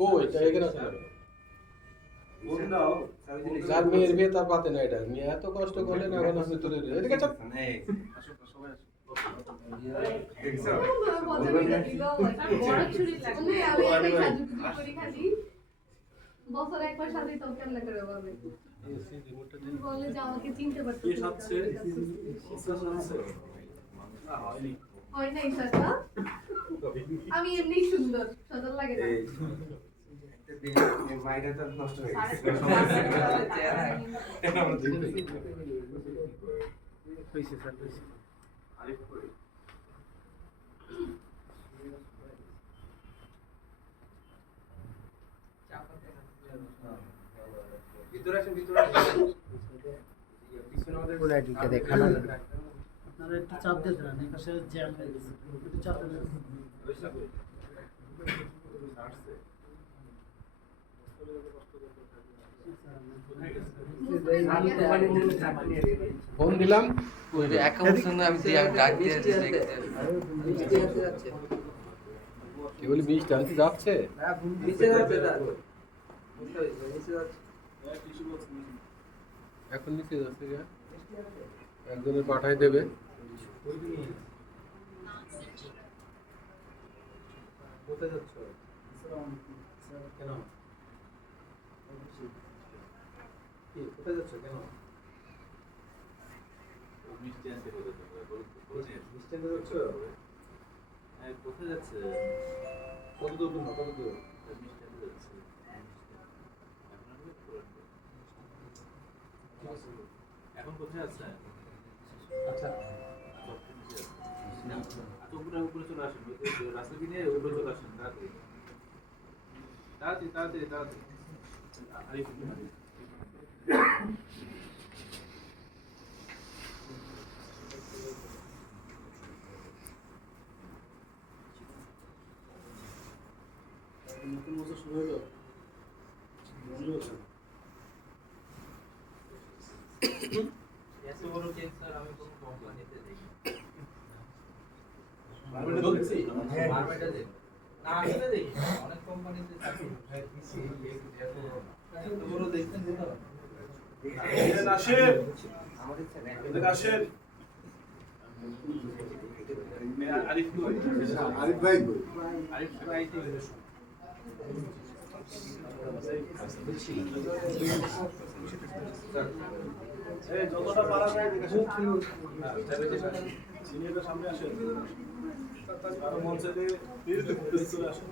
কই এটা এখানে আছে না যার মেয়ের বিয়ে তার পাতে না এটা মেয়ে এত কষ্ট করলে না এখন আপনি তুলে দিলেন এদিকে চাপ বছর একবার সাথে তো কেমন করে বলে বলে যে আমাকে চিনতে পারতো কি সাথে হয় নাই সাথে আমি এমনি সুন্দর সুন্দর লাগে না মাইটা তো নষ্ট হয়ে গেছে হইছে স্যার হইছে আরিফ কই ভিতরে আসেন পিছনে আমাদের কোন আইডিটা দেখানো আপনারা একটু চাপ দিতে না পাশে জ্যাম হয়ে গেছে একটু চাপ দিতে ফোন দিলাম ওই অ্যাকাউন্ট সঙ্গে আমি ডাক দিয়ে যাচ্ছে কি বলি বীজ টানতে যাচ্ছে নিচে যাচ্ছে এখন নিচে যাচ্ছে একজনের পাঠাই দেবে কোথায় যাচ্ছ কেন কোথায় যাচ্ছ কেন মিষ্টি আনতে মিষ্টি আনতে যাচ্ছ হ্যাঁ কোথায় যাচ্ছে কত দূর কত দূর মিষ্টি আনতে যাচ্ছে এখন কোথায় আছে আচ্ছা উপরে চলে আসেন রাস্তা কিনে উপরে চলে আসেন তাড়াতাড়ি আরিফ নতুন বছর শুরু হলো এত বড় চেঞ্জ স্যার আমি কোনো কোম্পানিতে দেখি বারবারটা দেখি না আসলে দেখি অনেক কোম্পানিতে থাকি এত বড় দেখছেন কোথাও আসেন আমাদের চ্যানেল আসেন আরিফ ভাই যতটা পারা যায় সিনিয়রটা সামনে আসেন আর মঞ্চে চলে আসেন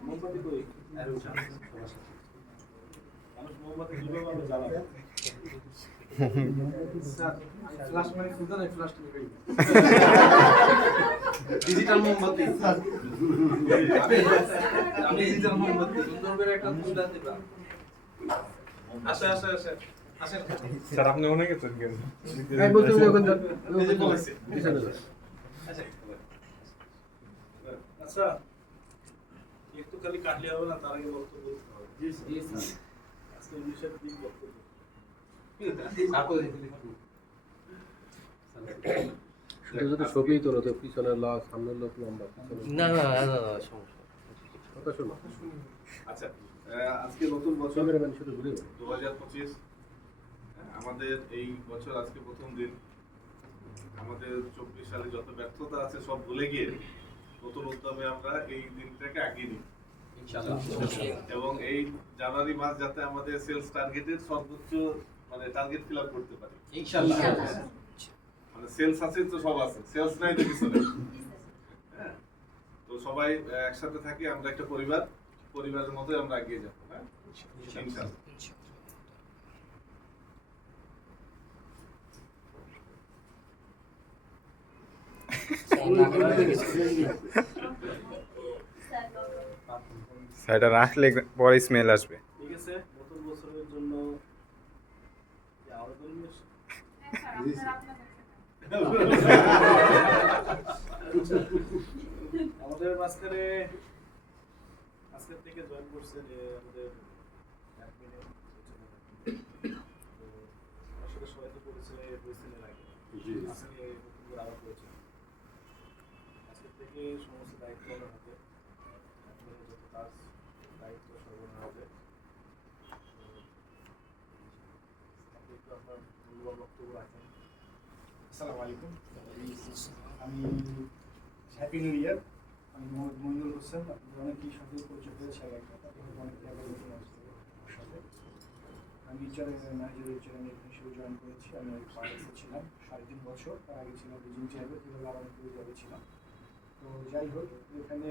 মোমবাতি কই মানুষ মোমবাতি কিভাবে জ্বালাবে স্যার ফ্ল্যাশ মানে খুঁজে নাই ফ্ল্যাশ তুমি ডিজিটাল মোমবাতি আমি ডিজিটাল মোমবাতি সুন্দর করে একটা খুঁজে দিবা আসে আসেন স্যার আপনি মনে গেছেন কেন এই বলতে যখন আচ্ছা একটু খালি কাটলে হবে না তার আগে বক্তব্য দিতে হবে জি স্যার আজকে ইংলিশের দিন বক্তব্য শুধু যদি ছবি তোলো তো পিছনের লোক সামনের লোক লম্বা না সমস্যা কথা শোনো আচ্ছা আজকে নতুন বছর ক্যামেরাম্যান শুধু ঘুরে 2025 আমাদের এই বছর আজকে প্রথম দিন আমাদের 24 সালে যত ব্যর্থতা আছে সব ভুলে গিয়ে নতুন উদ্যমে আমরা এই দিনটাকে আগিয়ে নিই ইনশাআল্লাহ এবং এই জানুয়ারি মাস যাতে আমাদের সেলস টার্গেটের সর্বোচ্চ মানে টার্গেট ফিল আপ করতে পারি ইনশাআল্লাহ মানে সেলস আছে তো সব আছে সেলস নাই তো কিছু নেই হ্যাঁ তো সবাই একসাথে থাকি আমরা একটা পরিবারের মতোই আমরা এগিয়ে যাব হ্যাঁ ইনশাআল্লাহ সেটা রাখলে পরে স্মেল আসবে ঠিক আছে নতুন বছরের জন্য কি আবেদন নিয়ে এসেছে? আমাদের মাঝখানে আজকের থেকে জয়েন করছে যে আমাদের অ্যাডমিনে আসলে সবাই তো পরিচয় হয়েছিল এর আগে আজকে নতুন করে আবার করেছে আজকের থেকে সমস্ত দায়িত্ব আমার হাতে অ্যাডমিনের যত কাজ দায়িত্ব সব আমার হাতে আপনি একটু আপনার মূল্যবান বক্তব্য রাখেন। আসসালামু আলাইকুম। আমি হ্যাপি নিউ ইয়ার। আমি মোহাম্মদ মইনুল হোসেন। আপনাদের অনেকেই সাথে পরিচয় হয়েছে আগে অনেক জায়গায় নতুন আসছে আমার সাথে। আমি ম্যানেজার হিসেবে জয়েন করেছি। আমি পার্টিসে ছিলাম 3.5 বছর। তার আগে ছিলাম রিজিং চেয়ারম্যান, এভাবে আরও অনেক জায়গায় ছিলাম। তো যাই হোক, এখানে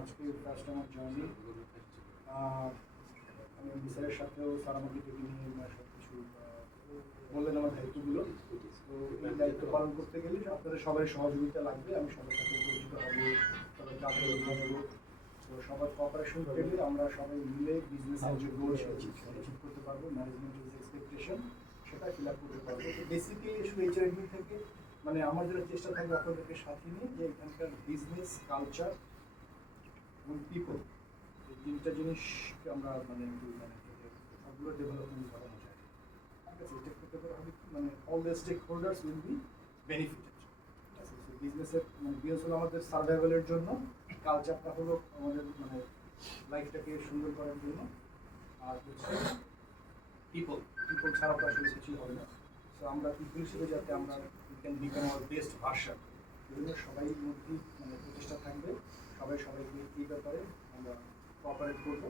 আজকে ফার্স্ট আমার জার্নি। আমি বিচারের সাথেও স্যার আমাকে ডেকে নিয়ে সব কিছু বললেন আমার দায়িত্বগুলো। তো এই দায়িত্ব পালন করতে গেলে আপনাদের সবাই সহযোগিতা লাগবে। আমি সবার সাথে পরিচিত হব, সবাইকে আপনাদের জানাবো। তো সবার কোঅপারেশন পেলে আমরা সবাই মিলে বিজনেসের যে গোল সেটা অ্যাচিভ করতে পারবো, ম্যানেজমেন্টের যে এক্সপেকটেশন সেটা ফিল আপ করতে পারবো। তো বেসিক্যালি শুধু এইচআরডি থেকে মানে আমার যেটা চেষ্টা থাকবে আপনাদেরকে সাথে নিয়ে যে এখানকার বিজনেস কালচার এবং পিপল এই তিনটা জিনিসকে আমরা মানে সবগুলো ডেভেলপমেন্ট করানো যায়। মানে all the stakeholders will be benefited. বিজনেসের মানে বিজনেস হলো আমাদের সার্ভাইভালের জন্য, কালচারটা হলো আমাদের মানে লাইফটাকে সুন্দর করার জন্য, আর হচ্ছে পিপল ছাড়া তো আসলে কিছুই হবে না। সো আমরা পিপল হিসেবে যাতে আমরা can become our best version, বিভিন্ন সবাই মধ্যে মানে প্রচেষ্টা থাকবে, সবাইকে এই ব্যাপারে আমরা কোঅপারেট করবো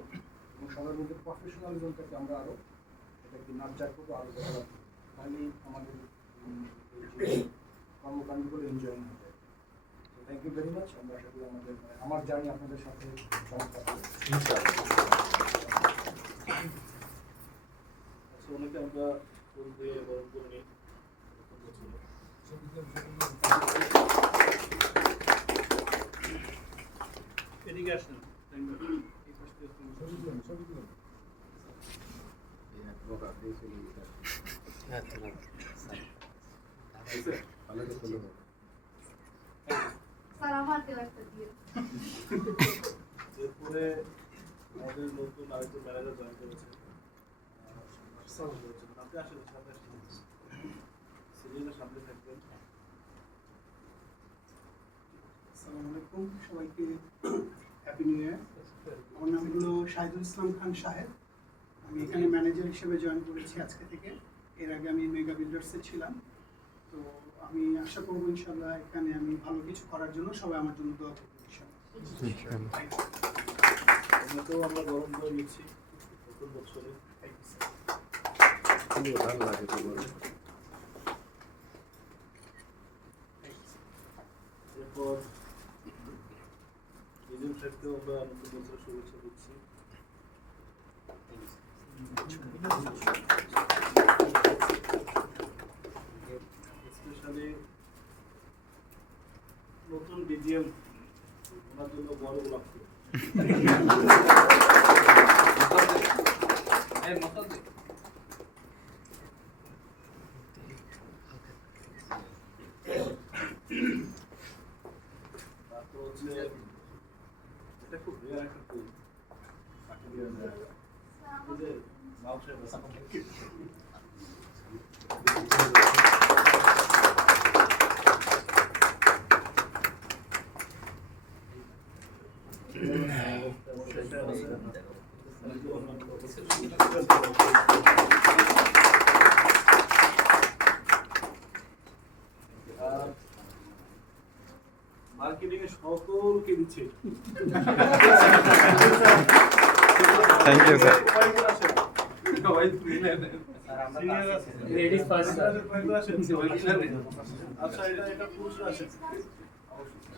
এবং সবার মধ্যে প্রফেশনালিজমটাকে আমরা আরও এটাকে নার্চার করবো, আরও ডেভেলপ করবো। তাহলে আমাদের কর্মকাণ্ডগুলো এনজয় হয়ে যায়। তো থ্যাংক ইউ ভেরি মাচ। আমরা আশা করি আমাদের আমার জার্নি আপনাদের সাথে চমৎকার হবে। আচ্ছা, অনেকে আমরা ফুল দিয়ে বরণ করে নিই। এদিকে আসেন। স্যার আমাকেও একটা দিয়ে। এরপরে আমাদের নতুন আরেকজন ম্যানেজার জয়েন করেছে। আপনি আসেন, সামনে আসেন, সিরিয়ালের সামনে থাকবেন। আসসালামু আলাইকুম সবাইকে, হ্যাপি নিউ ইয়ার। আমার নাম হলো শাহিদুল ইসলাম খান সাহেব। আমি এখানে ম্যানেজার হিসেবে জয়েন করেছি আজকে থেকে। এর আগে আমি মেগা বিল্ডার্সে ছিলাম। তো আমি আশা করবো ইনশাল্লাহ এখানে আমি ভালো কিছু করার জন্য সবাই আমার জন্য দোয়া করবেন ইনশাল্লাহ। আপনাকেও আমরা গরম করে নিচ্ছি নতুন বছরে। ভালো লাগে তো বলে। এরপর নিজের সাথেও আমরা নতুন বছরের শুভেচ্ছা দিচ্ছি। স্পেশালি নতুন ডিজিএম ওনার জন্য বড় গোলাপ ফুল। তারপর হচ্ছে এটা খুব রেয়ার একটা ফুল, তাকে দেওয়া যায় এই যে লাউ সাহেব আছে। মার্কেটিং এ সকলকে দিচ্ছে। Thank you sir. Ladies first. আচ্ছা, এটা পুরুষ আছে।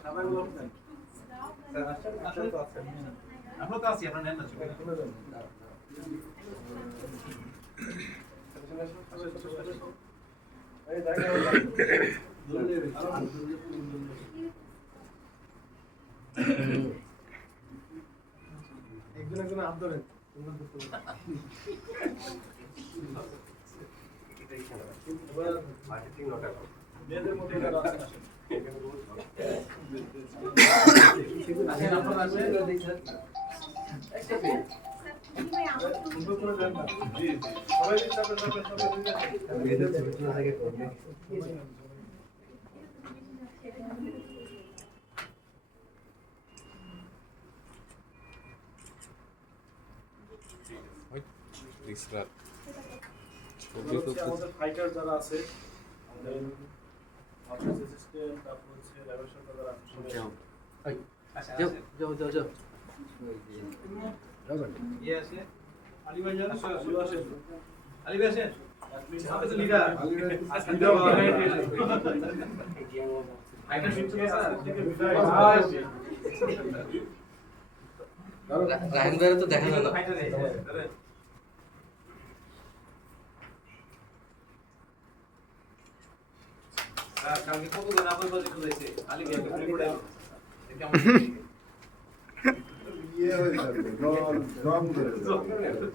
সাদা গোলাপ দেন। আমরা তো আছি, আপনারা নেন না। একজন হাত ধরেন। এবার মেয়েদের মধ্যে যারা আছেন আসেন। আসেন আপনারা আসেন। সুন্দর করে দেন না। জি জি সবাই চাপেন চাপেন চাপেন। আমাদের ফাইটার যারা আছে আমাদের অফিস অ্যাসিস্ট্যান্ট তারপর হচ্ছে ব্যবসায়ী যারা আছে সবাই যাও ইয়ে আছে আলী ভাই জানেন আলী আসেন আলী ভাই আসেন আপনি তো লিডার আজকে লিডার ফাইটার শুনতে আজকে থেকে বিদায় রায়ন ভাইয়ের তো দেখা গেল কালকে কত করে আপনার বাজে খুলেছে আলী ভাই রিপোর্ট কেমন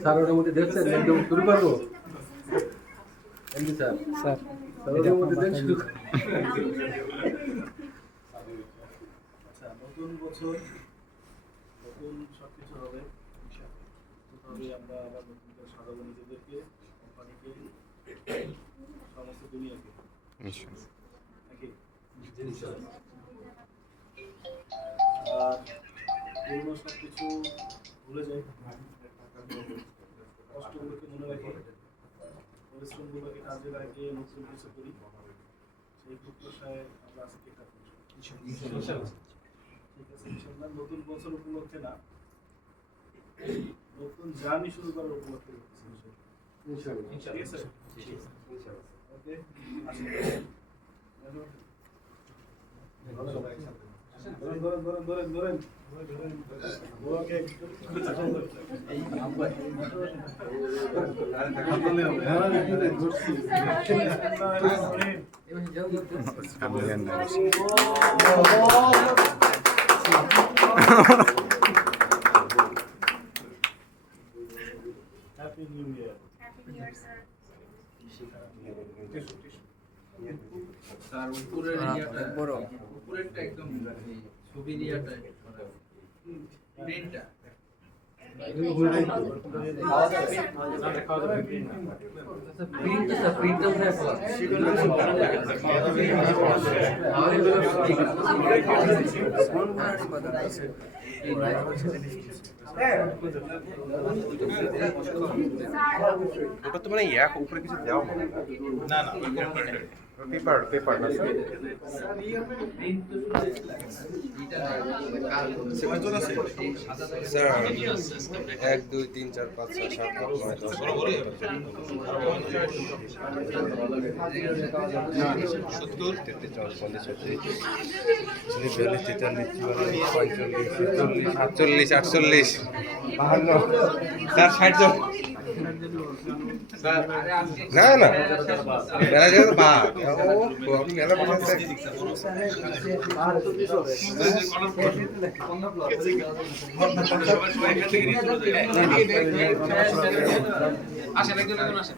স্যার ওটার মধ্যে দেখছেন একদম শুরু করবো এমনি স্যার স্যার ওটার মধ্যে দেখ শুরু আচ্ছা নতুন বছর নতুন সবকিছু হবে তবে আমরা আবার নতুন করে সাজাবো নিজেদেরকে কোম্পানিকে সমস্ত দুনিয়াকে নাকি আর পুরোনো সব কিছু ভুলে যাই কষ্টগুলোকে মনে রাখি পরিশ্রমগুলোকে কাজে লাগিয়ে নতুন কিছু করি সেই প্রত্যাশায় আমরা আজকে এটা করছি ঠিক আছে ইনশাআল্লাহ নতুন বছর উপলক্ষে না নতুন জার্নি শুরু করার উপলক্ষে করতেছি ইনশাআল্লাহ ঠিক আছে ওকে আসুন ধরেন ওকে হ্যাপি নিউ ইয়ার স্যার উপরের এরিয়াটা বড় উপরেরটা একদম ছবির এরিয়াটা প্রিন্টটা প্রিন্টটা ওটা তো মানে এক উপরে কিছু দেওয়া হবে না পেপার পেপার না স্যার 1 2 3 4 5 6 7 8 না না মেলা জায়গা তো বাদ আমি মেলা বসে আসেন একজন আসেন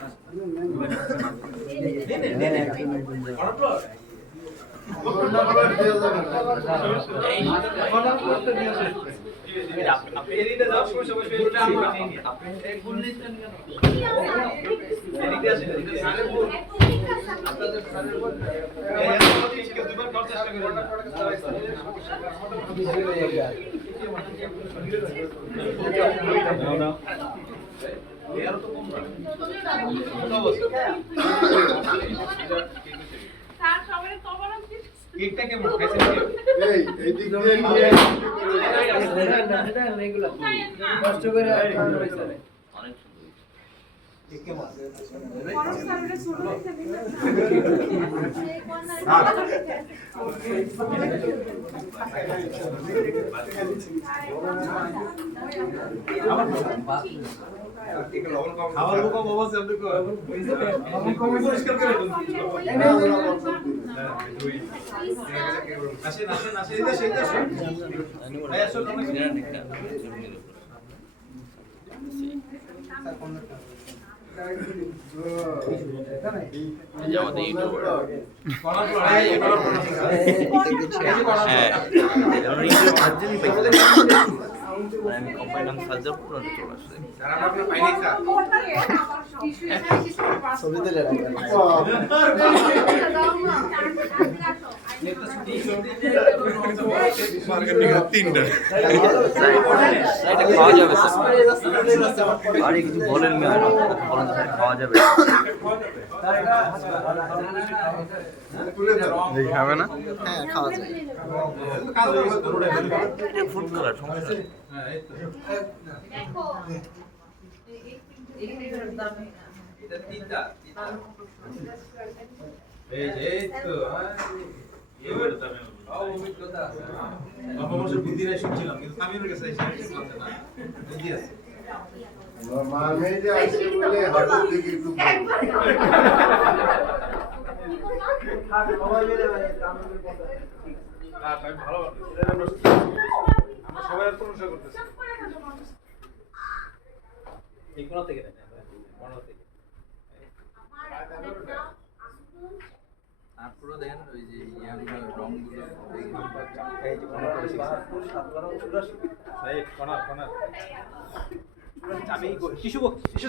আপনি এদিকে যাও সবাই সবাই আপনি এই গুললিটা নিয়ে এদিকে আসেন এদিকে সারে বল আপনাদের সারে বল এই কেউ দুবার করার চেষ্টা করেন না এর তো কম না স্যার সবাই কভার আপ কেকটা কেমন খাইছেন এই দিক দিয়ে নিয়ে কষ্ট করে খাবার কম অবস্থা আপনি কম পরিষ্কার করে আসেন আসেন আসেন এই আসেন ভাই আসুন তিনটা খাওয়া যাবে স্যার আরে কিছু বলেন না বলেন স্যার খাওয়া যাবে খাবে না হ্যাঁ খাওয়া যায় ফুড কালার সমস্যা দেখো এটা তিনটা এই তো অভিজ্ঞতা অবশ্যই বুদ্ধি নাই শুনছিলাম কিন্তু সামিরের কাছে এসে শুনতে না বুদ্ধি আছে ভালো আমরা সবাই আর প্রশংসা করতেছি এই কোন থেকে নেন কোন থেকে আর পুরো দেখেন ওই যে ইয়াগুলো রংগুলো এই যে কোন করেছি 7 এই কোন আমি শিশু শিশু